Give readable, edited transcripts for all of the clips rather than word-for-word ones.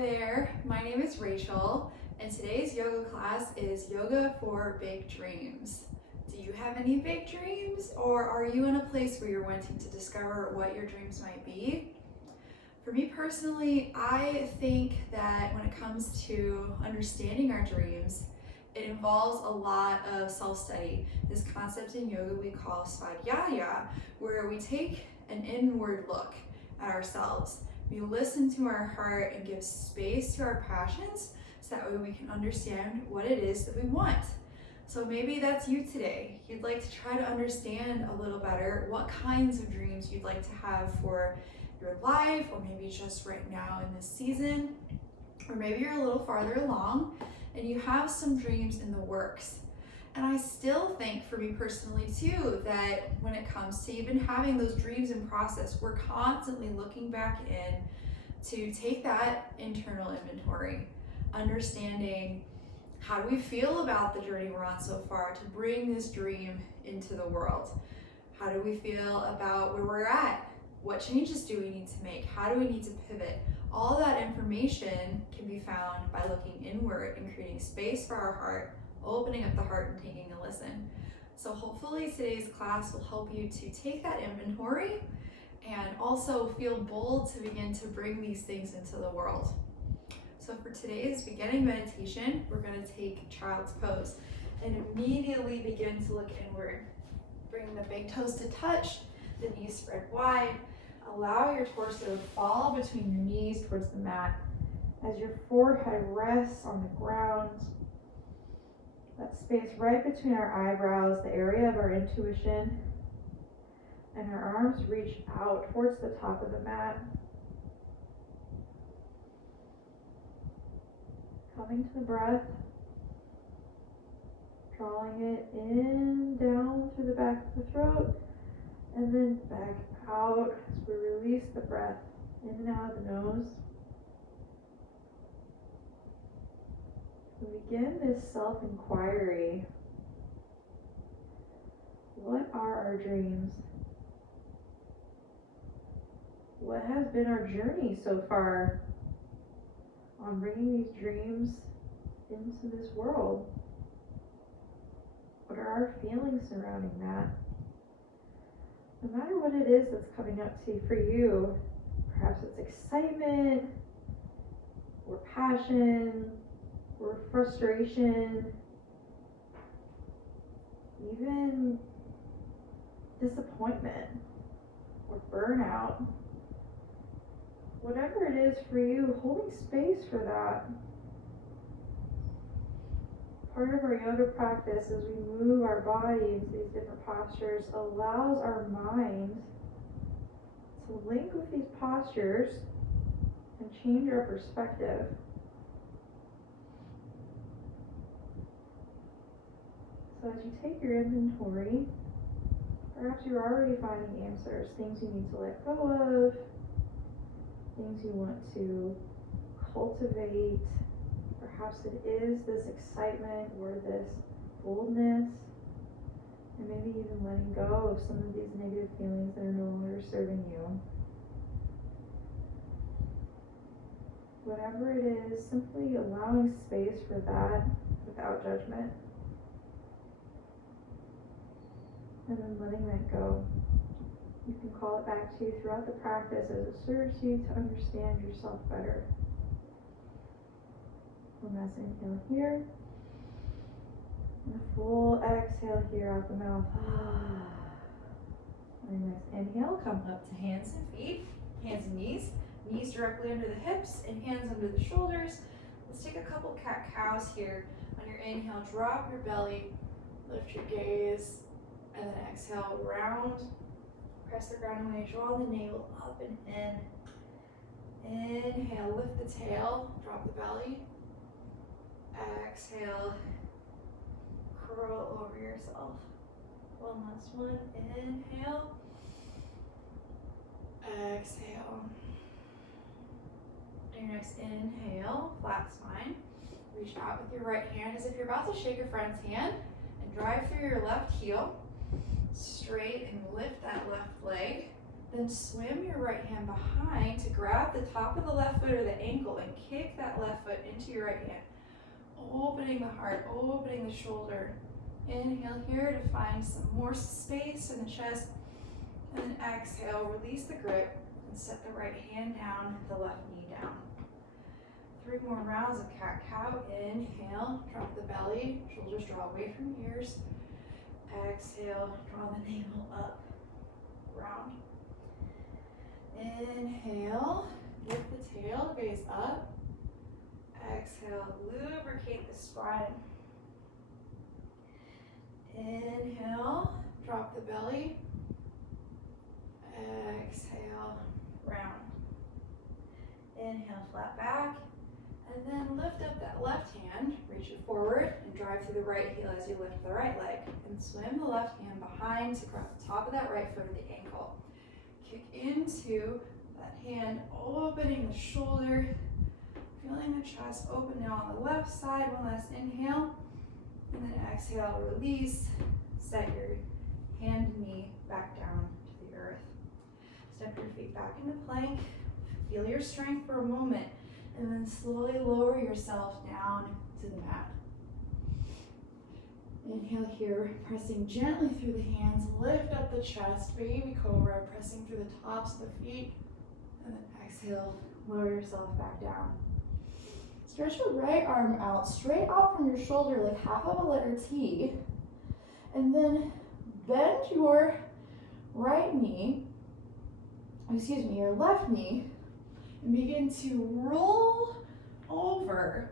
there, my name is Rachel, and today's yoga class is Yoga for Big Dreams. Do you have any big dreams, or are you in a place where you're wanting to discover what your dreams might be? For me personally, I think that when it comes to understanding our dreams, it involves a lot of self-study. This concept in yoga we call svadhyaya, where we take an inward look at ourselves. We listen to our heart and give space to our passions so that way we can understand what it is that we want. So maybe that's you today. You'd like to try to understand a little better what kinds of dreams you'd like to have for your life, or maybe just right now in this season, or maybe you're a little farther along and you have some dreams in the works. And I still think, for me personally too, that when it comes to even having those dreams in process, we're constantly looking back in to take that internal inventory, understanding how do we feel about the journey we're on so far to bring this dream into the world? How do we feel about where we're at? What changes do we need to make? How do we need to pivot? All that information can be found by looking inward and creating space for our heart, opening up the heart and taking a listen. So hopefully today's class will help you to take that inventory and also feel bold to begin to bring these things into the world. So for today's beginning meditation, we're going to take child's pose and immediately begin to look inward. Bring the big toes to touch, the knees spread wide. Allow your torso to fall between your knees towards the mat as your forehead rests on the ground. That space right between our eyebrows, the area of our intuition, and our arms reach out towards the top of the mat. Coming to the breath, drawing it in, down through the back of the throat, and then back out as we release the breath in and out of the nose. We begin this self-inquiry. What are our dreams? What has been our journey so far on bringing these dreams into this world? What are our feelings surrounding that? No matter what it is that's coming up for you, perhaps it's excitement, or passion, or frustration, even disappointment, or burnout. Whatever it is for you, holding space for that. Part of our yoga practice as we move our body into these different postures allows our mind to link with these postures and change our perspective. So as you take your inventory, perhaps you're already finding answers, things you need to let go of, things you want to cultivate. Perhaps it is this excitement or this boldness, and maybe even letting go of some of these negative feelings that are no longer serving you. Whatever it is, simply allowing space for that without judgment. And then letting that go. You can call it back to you throughout the practice as it serves you to understand yourself better. One last inhale here. And a full exhale here out the mouth. And next inhale, come up to hands and feet, hands and knees. Knees directly under the hips and hands under the shoulders. Let's take a couple cat-cows here. On your inhale, drop your belly, lift your gaze, and then exhale, round. Press the ground away, draw the navel up and in. Inhale, lift the tail, drop the belly. Exhale, curl over yourself. One last one, inhale. Exhale. And your next inhale, flat spine. Reach out with your right hand as if you're about to shake a friend's hand and drive through your left heel. Straight and lift that left leg. Then swim your right hand behind to grab the top of the left foot or the ankle and kick that left foot into your right hand. Opening the heart, opening the shoulder. Inhale here to find some more space in the chest. And then exhale, release the grip and set the right hand down, the left knee down. 3 more rounds of cat-cow. Inhale, drop the belly, shoulders draw away from ears. Exhale, draw the navel up, round. Inhale, lift the tail, gaze up. Exhale, lubricate the spine. Inhale, drop the belly. Exhale, round. Inhale, flat back. And then lift up that left hand, reach it forward, and drive through the right heel as you lift the right leg. And swim the left hand behind to grab the top of that right foot or the ankle. Kick into that hand, opening the shoulder, feeling the chest open now on the left side. One last inhale. And then exhale, release. Set your hand and knee back down to the earth. Step your feet back into plank. Feel your strength for a moment. And then slowly lower yourself down to the mat. Inhale here, pressing gently through the hands. Lift up the chest, baby cobra, pressing through the tops of the feet. And then exhale, lower yourself back down. Stretch your right arm out, straight out from your shoulder like half of a letter T. And then bend your your left knee, and begin to roll over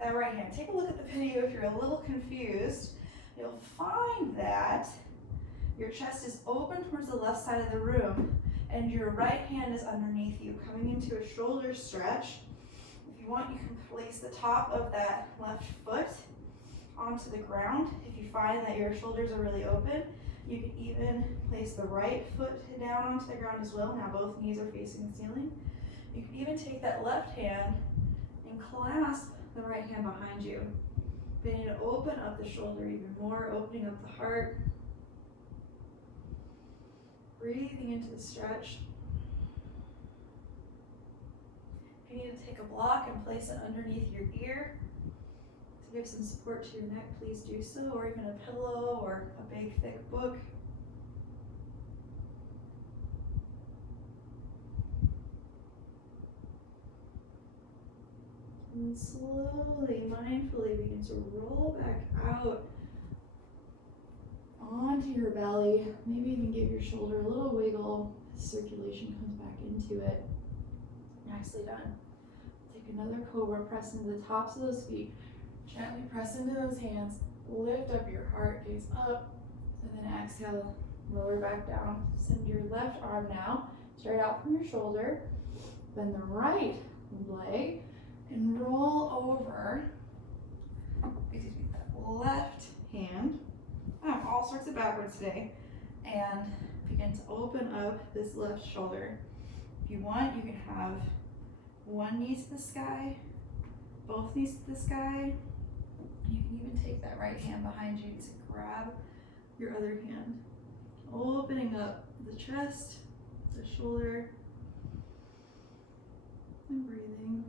that right hand. Take a look at the video if you're a little confused. You'll find that your chest is open towards the left side of the room and your right hand is underneath you, coming into a shoulder stretch. If you want, you can place the top of that left foot onto the ground. If you find that your shoulders are really open, you can even place the right foot down onto the ground as well. Now both knees are facing the ceiling. You can even take that left hand and clasp the right hand behind you. Beginning to open up the shoulder even more, opening up the heart. Breathing into the stretch. If you need to take a block and place it underneath your ear to give some support to your neck, please do so, or even a pillow or a big thick book. And slowly, mindfully begin to roll back out onto your belly. Maybe even give your shoulder a little wiggle as circulation comes back into it. Nicely done. Take another cobra, press into the tops of those feet. Gently press into those hands. Lift up your heart, gaze up, and then exhale, lower back down. Send your left arm now straight out from your shoulder. Bend the right leg and roll over, that left hand. I'm all sorts of backwards today. And begin to open up this left shoulder. If you want, you can have one knee to the sky, both knees to the sky. You can even take that right hand behind you to grab your other hand. Opening up the chest, the shoulder, and breathing.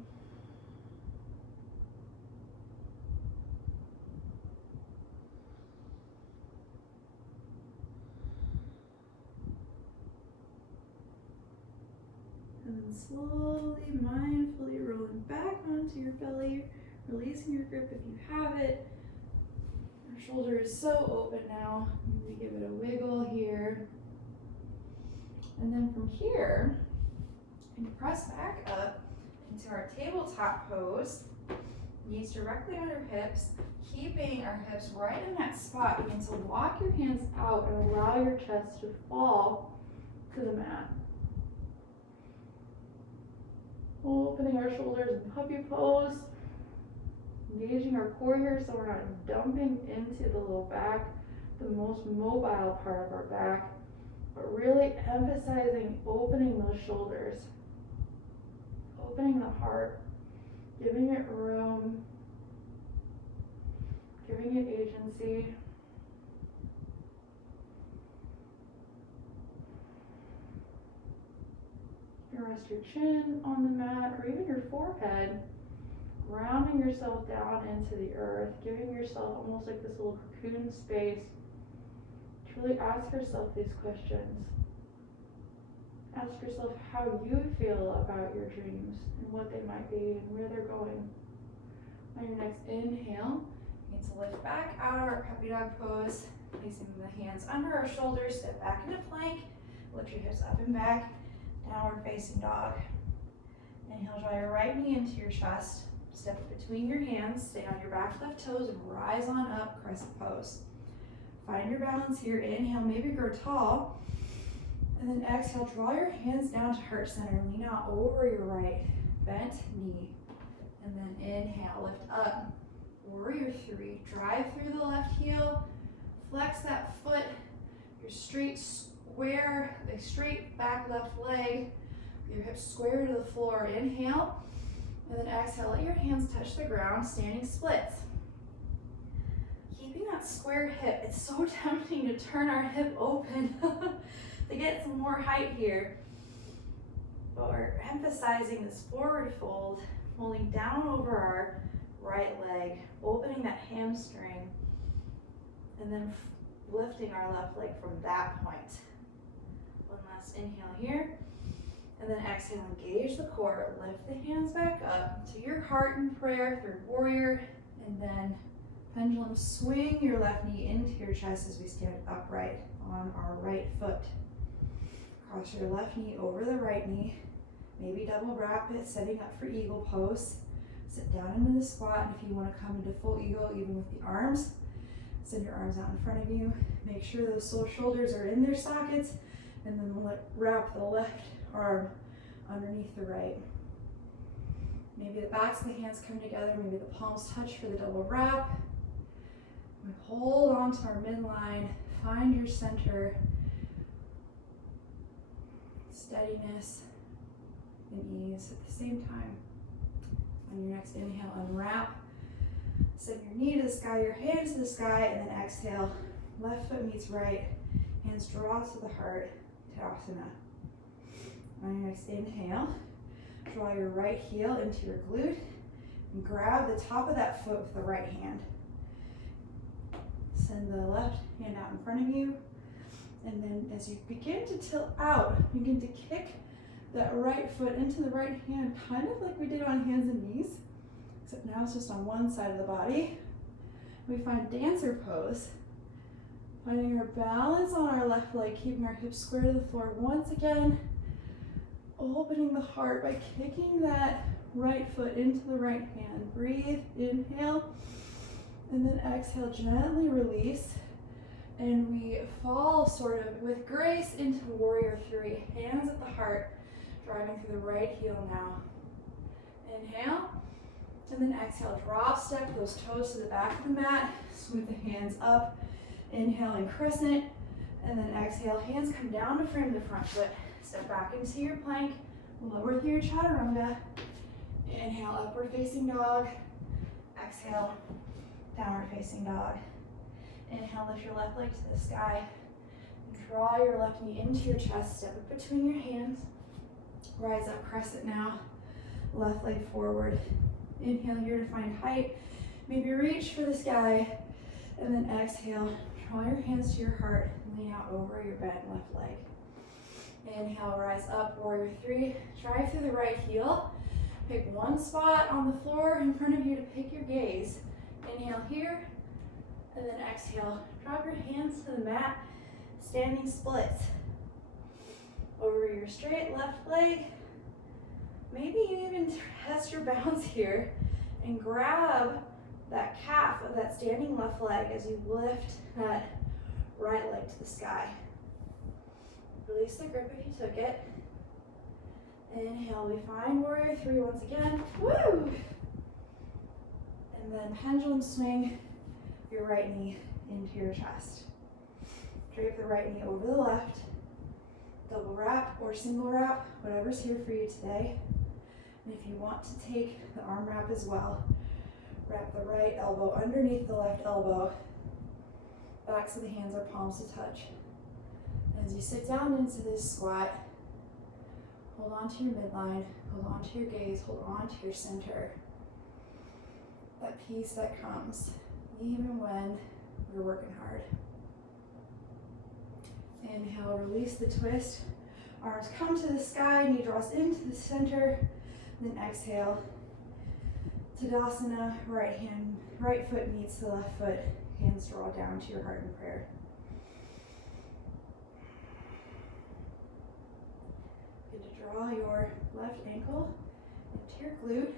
And then slowly, mindfully rolling back onto your belly, releasing your grip if you have it. Your shoulder is so open now. Maybe give it a wiggle here. And then from here, you can press back up into our tabletop pose. Knees directly under hips, keeping our hips right in that spot. Begin to walk your hands out and allow your chest to fall to the mat. Opening our shoulders in puppy pose. Engaging our core here so we're not dumping into the low back, the most mobile part of our back, but really emphasizing opening those shoulders, opening the heart, giving it room, giving it agency. . can rest your chin on the mat or even your forehead, grounding yourself down into the earth, giving yourself almost like this little cocoon space to really ask yourself these questions. Ask yourself how you feel about your dreams and what they might be and where they're going. On your next inhale, you need to lift back out of our puppy dog pose, placing the hands under our shoulders, step back into plank, lift your hips up and back, downward facing dog. Inhale, draw your right knee into your chest, step between your hands, stay on your back left toes and rise on up, crescent pose. Find your balance here. Inhale, maybe grow tall. And then exhale, draw your hands down to heart center. Lean out over your right bent knee. And then inhale, lift up. Warrior three. Drive through the left heel. Flex that foot. Your straight square, the straight back left leg. Your hips square to the floor. Inhale. And then exhale, let your hands touch the ground, standing splits. Keeping that square hip, it's so tempting to turn our hip open to get some more height here. But we're emphasizing this forward fold, folding down over our right leg, opening that hamstring, and then lifting our left leg from that point. One last inhale here. And then exhale, engage the core, lift the hands back up to your heart in prayer, third warrior, and then pendulum swing your left knee into your chest as we stand upright on our right foot. Cross your left knee over the right knee, maybe double wrap it, setting up for eagle pose. Sit down into the squat, and if you want to come into full eagle, even with the arms, send your arms out in front of you. Make sure those shoulders are in their sockets, and then wrap the left arm underneath the right. Maybe the backs of the hands come together, maybe the palms touch for the double wrap. We hold on to our midline, find your center, steadiness and ease at the same time. On your next inhale, unwrap, send your knee to the sky, your hands to the sky, and then exhale, left foot meets right, hands draw to the heart, Tadasana. On your next inhale, draw your right heel into your glute and grab the top of that foot with the right hand. Send the left hand out in front of you, and then as you begin to tilt out, begin to kick that right foot into the right hand, kind of like we did on hands and knees, except now it's just on one side of the body. We find dancer pose, finding our balance on our left leg, keeping our hips square to the floor once again, opening the heart by kicking that right foot into the right hand. Breathe, inhale, and then exhale, gently release. And we fall sort of with grace into warrior three. Hands at the heart, driving through the right heel now. Inhale, and then exhale, drop step those toes to the back of the mat, smooth the hands up. Inhale and crescent, and then exhale, hands come down to frame the front foot. Step back into your plank, lower through your chaturanga. Inhale, upward facing dog. Exhale, downward facing dog. Inhale, lift your left leg to the sky. Draw your left knee into your chest, step it between your hands. Rise up, crescent now. Left leg forward. Inhale here to find height. Maybe reach for the sky. And then exhale, draw your hands to your heart and lean out over your bent left leg. Inhale, rise up, warrior three. Drive through the right heel. Pick one spot on the floor in front of you to pick your gaze. Inhale here, and then exhale. Drop your hands to the mat, standing splits. Over your straight left leg. Maybe you even test your balance here and grab that calf of that standing left leg as you lift that right leg to the sky. Release the grip if you took it. Inhale, we find warrior three once again. Woo! And then pendulum swing your right knee into your chest. Drape the right knee over the left. Double wrap or single wrap, whatever's here for you today. And if you want to take the arm wrap as well, wrap the right elbow underneath the left elbow. Backs of the hands are palms to touch. As you sit down into this squat, Hold on to your midline, hold on to your gaze, hold on to your center. That peace that comes even when we're working hard. Inhale, release the twist. Arms come to the sky, knee draws into the center. Then exhale. Tadasana, right foot meets the left foot. Hands draw down to your heart in prayer. Good to draw your left ankle into your glute.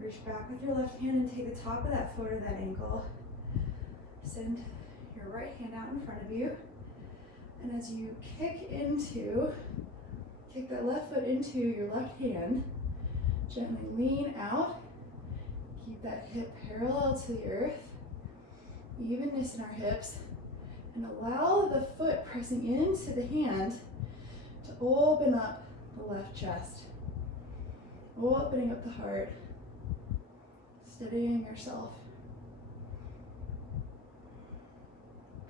Reach back with your left hand and take the top of that foot or that ankle. Send your right hand out in front of you. And as you kick that left foot into your left hand, gently lean out. Keep that hip parallel to the earth. Evenness in our hips. And allow the foot pressing into the hand to open up the left chest. Opening up the heart. Steadying yourself.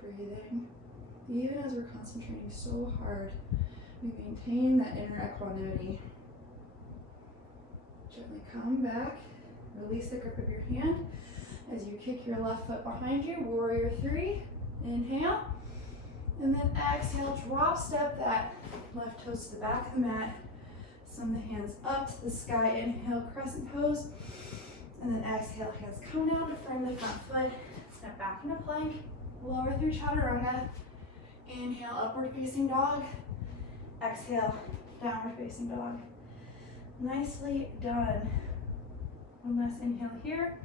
Breathing. Even as we're concentrating so hard, we maintain that inner equanimity. Gently come back. Release the grip of your hand. As you kick your left foot behind you, warrior three. Inhale. And then exhale, drop step that left toes to the back of the mat. Send the hands up to the sky. Inhale, crescent pose. And then exhale, hands come down to frame the front foot. Step back into plank. Lower through chaturanga. Inhale, upward facing dog. Exhale, downward facing dog. Nicely done. One last inhale here.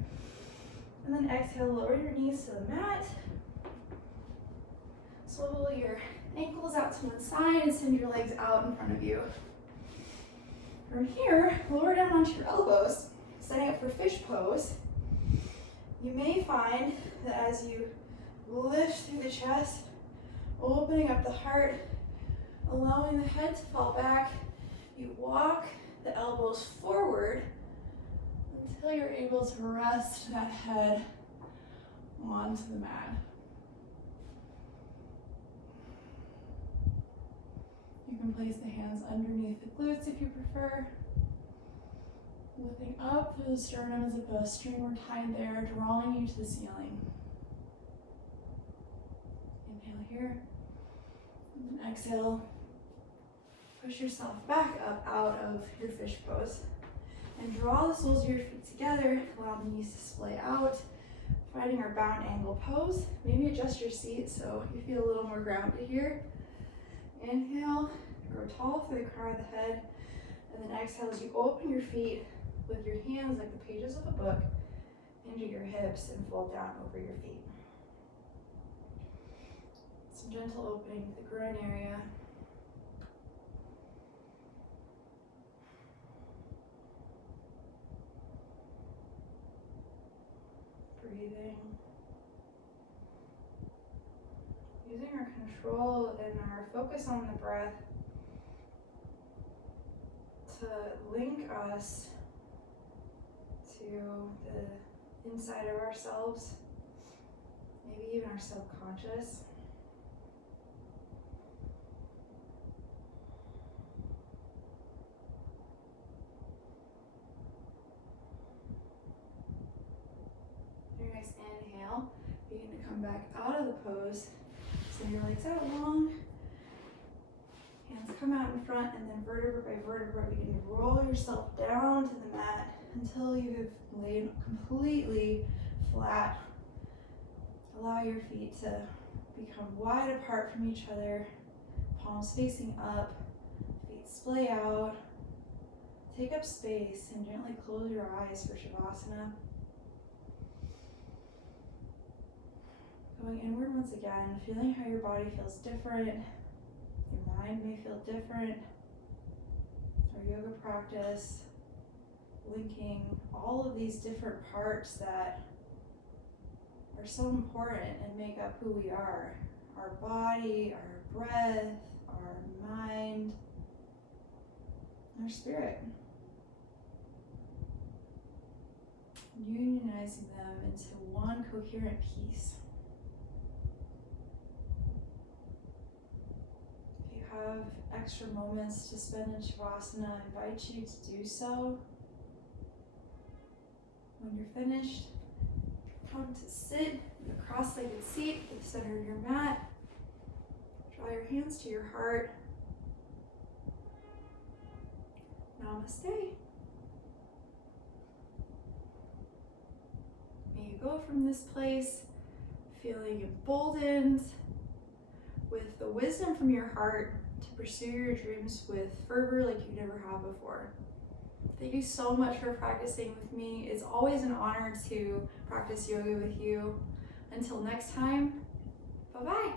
And then exhale, lower your knees to the mat. Swivel your ankles out to one side and send your legs out in front of you. From here, lower down onto your elbows, setting up for fish pose. You may find that as you lift through the chest, opening up the heart, allowing the head to fall back, you walk the elbows forward until you're able to rest that head onto the mat. You can place the hands underneath the glutes if you prefer. Lifting up through the sternum as if a string were tied there, drawing you to the ceiling. Inhale here. And then exhale. Push yourself back up out of your fish pose. And draw the soles of your feet together. Allow the knees to splay out. Finding our bound angle pose. Maybe adjust your seat so you feel a little more grounded here. Inhale, grow tall through the crown of the head. And then exhale as you open your feet with your hands like the pages of a book into your hips and fold down over your feet. Some gentle opening to the groin area. Breathing. Using our control and our focus on the breath to link us to the inside of ourselves, maybe even our subconscious. Very nice inhale. Begin to come back out of the pose. Send your legs out long. Hands come out in front, and then vertebra by vertebra begin to roll yourself down to the mat until you have laid completely flat. Allow your feet to become wide apart from each other, palms facing up, feet splay out. Take up space and gently close your eyes for Shavasana. Going inward once again, feeling how your body feels different. Your mind may feel different. Our yoga practice, linking all of these different parts that are so important and make up who we are. Our body, our breath, our mind, our spirit. Unionizing them into one coherent piece. If you have have extra moments to spend in Shavasana, I invite you to do so. When you're finished, come to sit in a cross-legged seat at the center of your mat. Draw your hands to your heart. Namaste. May you go from this place feeling emboldened with the wisdom from your heart to pursue your dreams with fervor like you never have before. Thank you so much for practicing with me. It's always an honor to practice yoga with you. Until next time, bye-bye.